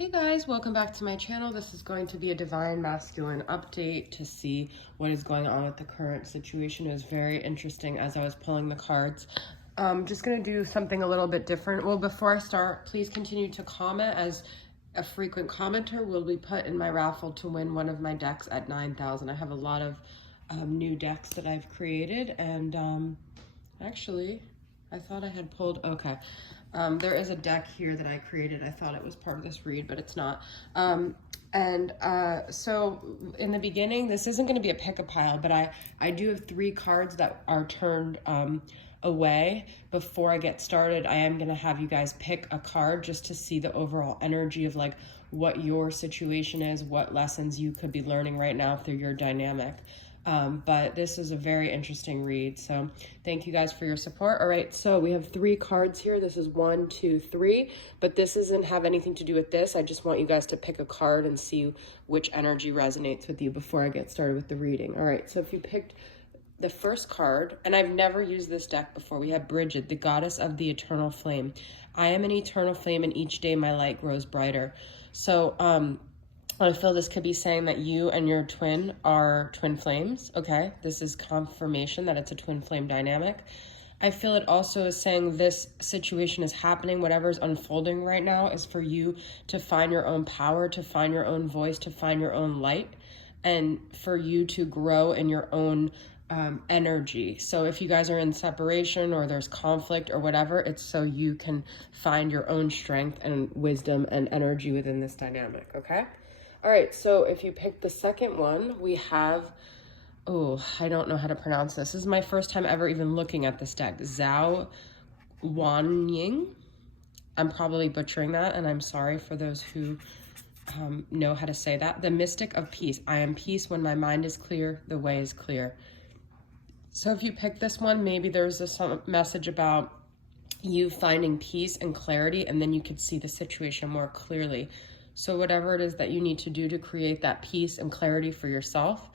Hey guys, welcome back to my channel. This is going to be a Divine Masculine update to see what is going on with the current situation. It was very interesting as I was pulling the cards. Just going to do something a little bit different. Well, before I start, please continue to comment, as a frequent commenter will be put in my raffle to win one of my decks at 9,000. I have a lot of new decks that I've created, and actually, I thought I had pulled, okay. There is a deck here that I created. I thought it was part of this read, but it's not. So in the beginning, this isn't going to be a pick-a-pile, but I do have 3 cards that are turned away. Before I get started, I am going to have you guys pick a card just to see the overall energy of like what your situation is, what lessons you could be learning right now through your dynamic. But this is a very interesting read, so thank you guys for your support. All right, so we have 3 cards here. This is 1, 2, 3, but this doesn't have anything to do with this. I just want you guys to pick a card and see which energy resonates with you before I get started with the reading. All right, so if you picked the first card, and I've never used this deck before, we have Bridget, the goddess of the eternal flame. I am an eternal flame, and each day my light grows brighter. So, I feel this could be saying that you and your twin are twin flames, okay? This is confirmation that it's a twin flame dynamic. I feel it also is saying this situation is happening, whatever's unfolding right now is for you to find your own power, to find your own voice, to find your own light, and for you to grow in your own energy. So if you guys are in separation or there's conflict or whatever, it's so you can find your own strength and wisdom and energy within this dynamic, okay? All right, so if you pick the second one, we have, oh, I don't know how to pronounce this. This is my first time ever even looking at this deck. Zhao Wanying. I'm probably butchering that, and I'm sorry for those who know how to say that. The Mystic of Peace. I am peace when my mind is clear, the way is clear. So if you pick this one, maybe there's some message about you finding peace and clarity, and then you could see the situation more clearly. So whatever it is that you need to do to create that peace and clarity for yourself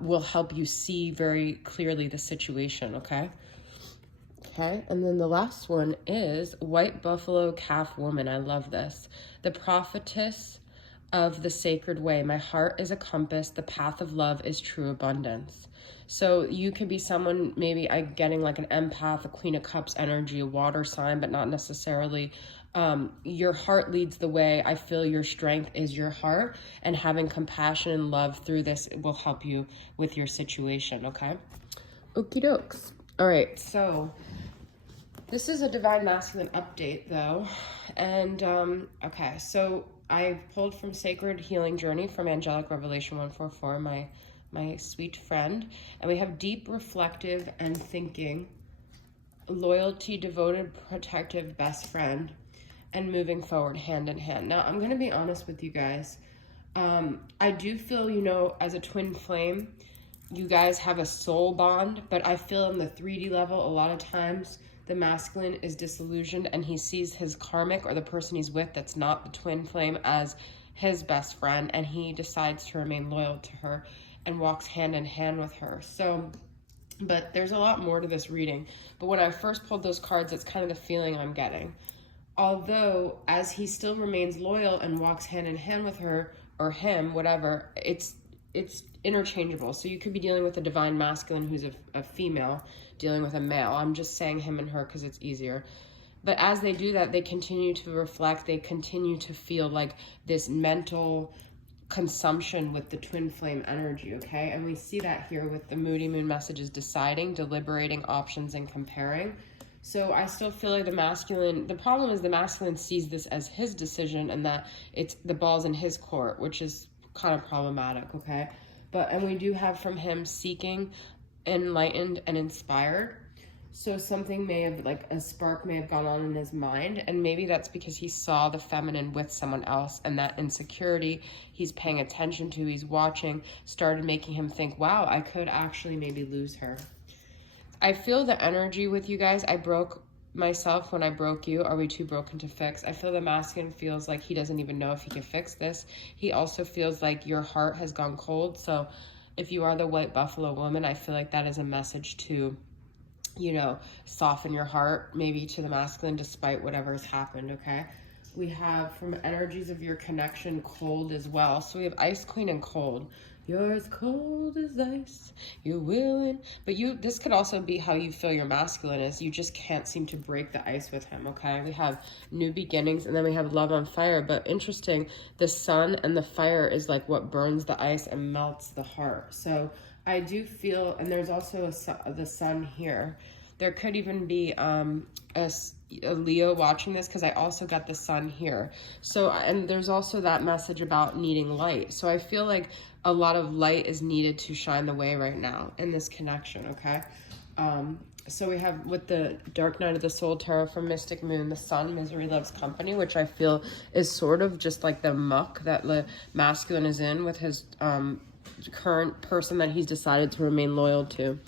will help you see very clearly the situation, okay? Okay, and then the last one is White Buffalo Calf Woman. I love this. The prophetess of the sacred way. My heart is a compass. The path of love is true abundance. So you could be someone, maybe getting like an empath, a Queen of Cups energy, a water sign, but not necessarily. Your heart leads the way. I feel your strength is your heart, and having compassion and love through this will help you with your situation, okay? Okie dokes. All right, so this is a Divine Masculine update though. And okay, so I pulled from Sacred Healing Journey from Angelic Revelation 144, my sweet friend. And we have deep, reflective, and thinking, loyalty, devoted, protective, best friend, and moving forward hand in hand. Now, I'm going to be honest with you guys. I do feel, you know, as a twin flame, you guys have a soul bond, but I feel on the 3D level, a lot of times the masculine is disillusioned and he sees his karmic, or the person he's with that's not the twin flame, as his best friend, and he decides to remain loyal to her and walks hand in hand with her. So, but there's a lot more to this reading. But when I first pulled those cards, it's kind of the feeling I'm getting. Although, as he still remains loyal and walks hand in hand with her, or him, whatever, it's interchangeable. So you could be dealing with a divine masculine who's a female, dealing with a male. I'm just saying him and her because it's easier. But as they do that, they continue to reflect, they continue to feel like this mental consumption with the twin flame energy, okay? And we see that here with the Moody Moon messages: deciding, deliberating, options, and comparing. So I still feel like the masculine, the problem is the masculine sees this as his decision and that it's the ball's in his court, which is kind of problematic, okay? And we do have from him seeking, enlightened, and inspired. So something may have, like a spark may have gone on in his mind, and maybe that's because he saw the feminine with someone else, and that insecurity he's paying attention to, he's watching, started making him think, wow, I could actually maybe lose her. I feel the energy with you guys. I broke myself when I broke you. Are we too broken to fix? I feel the masculine feels like he doesn't even know if he can fix this. He also feels like your heart has gone cold. So if you are the White Buffalo Woman, I feel like that is a message to, you know, soften your heart maybe to the masculine despite whatever has happened, okay? We have from energies of your connection, cold as well. So we have Ice Queen and cold. You're as cold as ice, you're willing. But this could also be how you feel your masculine is. You just can't seem to break the ice with him, okay? We have new beginnings, and then we have love on fire. But interesting, the sun and the fire is like what burns the ice and melts the heart. So I do feel, and there's also the sun here. There could even be a Leo watching this, because I also got the sun here. So, and there's also that message about needing light. So I feel like a lot of light is needed to shine the way right now in this connection, okay? So we have with the Dark Night of the Soul Tarot from Mystic Moon, the sun, misery loves company, which I feel is sort of just like the muck that the masculine is in with his current person that he's decided to remain loyal to.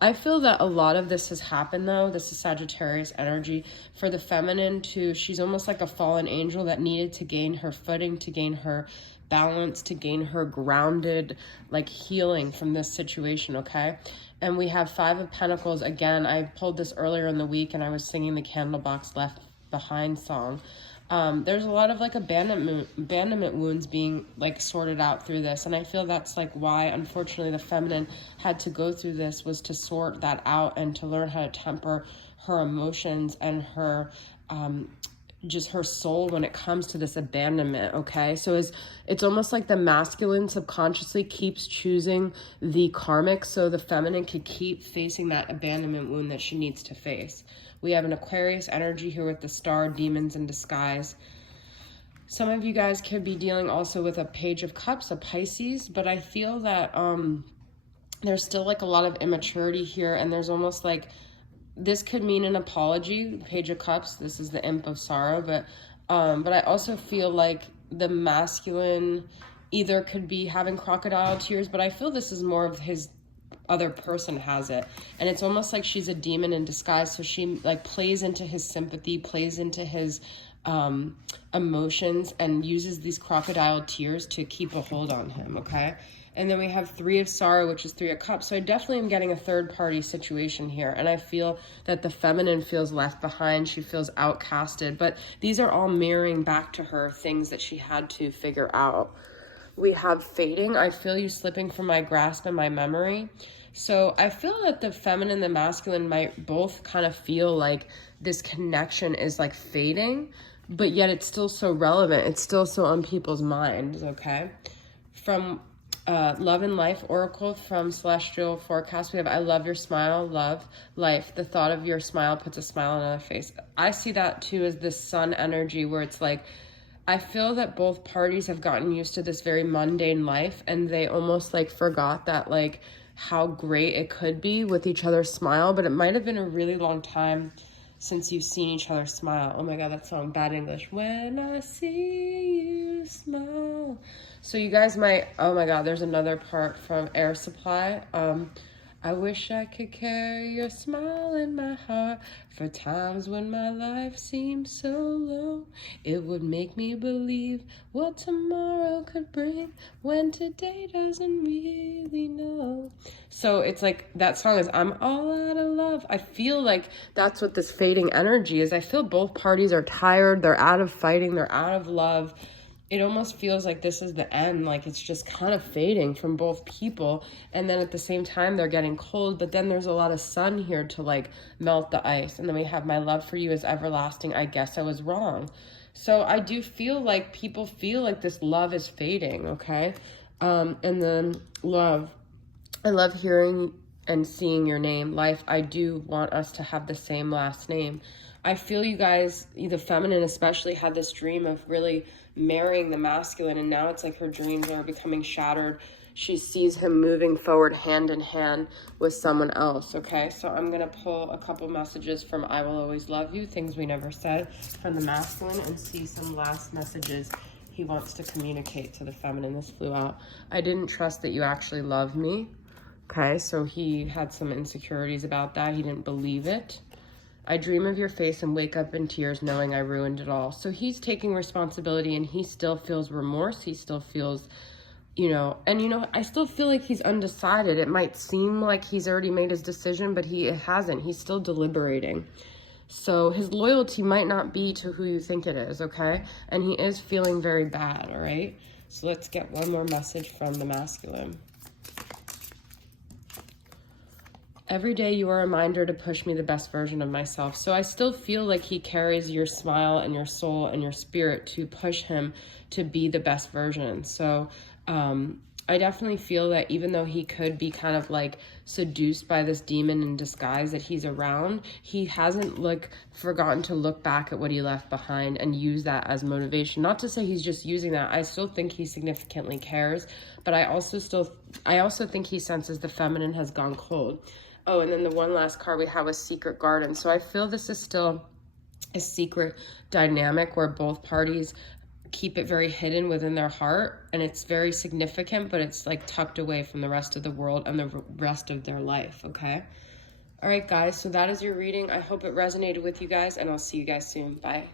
I feel that a lot of this has happened, though. This is Sagittarius energy. For the feminine, too, she's almost like a fallen angel that needed to gain her footing, to gain her balance, to gain her grounded, like, healing from this situation, okay? And we have Five of Pentacles. Again, I pulled this earlier in the week, and I was singing the Candlebox Left Behind song. There's a lot of like abandonment wounds being like sorted out through this, and I feel that's like why unfortunately the feminine had to go through this, was to sort that out and to learn how to temper her emotions and her just her soul when it comes to this abandonment, okay? So it's almost like the masculine subconsciously keeps choosing the karmic so the feminine could keep facing that abandonment wound that she needs to face. We have an Aquarius energy here with the star, demons in disguise. Some of you guys could be dealing also with a Page of Cups, a Pisces, but I feel that there's still like a lot of immaturity here, and there's almost like, this could mean an apology. Page of Cups, this is the imp of sorrow, but I also feel like the masculine either could be having crocodile tears, but I feel this is more of his other person has it, and it's almost like she's a demon in disguise. So she like plays into his sympathy, plays into his emotions, and uses these crocodile tears to keep a hold on him, okay? And then we have Three of Sorrow, which is Three of Cups. So I definitely am getting a third party situation here, and I feel that the feminine feels left behind. She feels outcasted, but these are all mirroring back to her things that she had to figure out. We have Fading. I feel you slipping from my grasp and my memory. So I feel that the feminine and the masculine might both kind of feel like this connection is like fading, but yet it's still so relevant. It's still so on people's minds, okay? From Love and Life Oracle from Celestial Forecast, we have I love your smile, love, life. The thought of your smile puts a smile on another face. I see that too as this sun energy where it's like, I feel that both parties have gotten used to this very mundane life, and they almost like forgot that like how great it could be with each other's smile, but it might have been a really long time since you've seen each other smile. Oh my God, that song, Bad English. When I see you smile. So you guys might, oh my God, there's another part from Air Supply. I wish I could carry your smile in my heart for times when my life seems so low. It would make me believe what tomorrow could bring when today doesn't really know. So it's like that song is I'm all out of love. I feel like that's what this fading energy is. I feel both parties are tired. They're out of fighting. They're out of love. It almost feels like this is the end, like it's just kind of fading from both people, and then at the same time they're getting cold, but then there's a lot of sun here to like melt the ice. And then we have my love for you is everlasting, I guess I was wrong. So I do feel like people feel like this love is fading, okay? And then love, I love hearing and seeing your name. Life, I do want us to have the same last name. I feel you guys, the feminine especially, had this dream of really marrying the masculine, and now it's like her dreams are becoming shattered. She sees him moving forward hand in hand with someone else, okay? So I'm going to pull a couple messages from I Will Always Love You, things we never said, from the masculine, and see some last messages he wants to communicate to the feminine. This flew out. I didn't trust that you actually love me, okay? So he had some insecurities about that. He didn't believe it. I dream of your face and wake up in tears knowing I ruined it all. So he's taking responsibility, and he still feels remorse. He still feels, I still feel like he's undecided. It might seem like he's already made his decision, but he hasn't. He's still deliberating. So his loyalty might not be to who you think it is, okay? And he is feeling very bad, all right? So let's get one more message from the masculine. Every day you are a reminder to push me the best version of myself. So I still feel like he carries your smile and your soul and your spirit to push him to be the best version. So I definitely feel that even though he could be kind of like seduced by this demon in disguise that he's around, he hasn't like forgotten to look back at what he left behind and use that as motivation. Not to say he's just using that. I still think he significantly cares, but I also think he senses the feminine has gone cold. Oh, and then the one last card we have was Secret Garden. So I feel this is still a secret dynamic where both parties keep it very hidden within their heart, and it's very significant, but it's like tucked away from the rest of the world and the rest of their life, okay? All right, guys, so that is your reading. I hope it resonated with you guys, and I'll see you guys soon. Bye.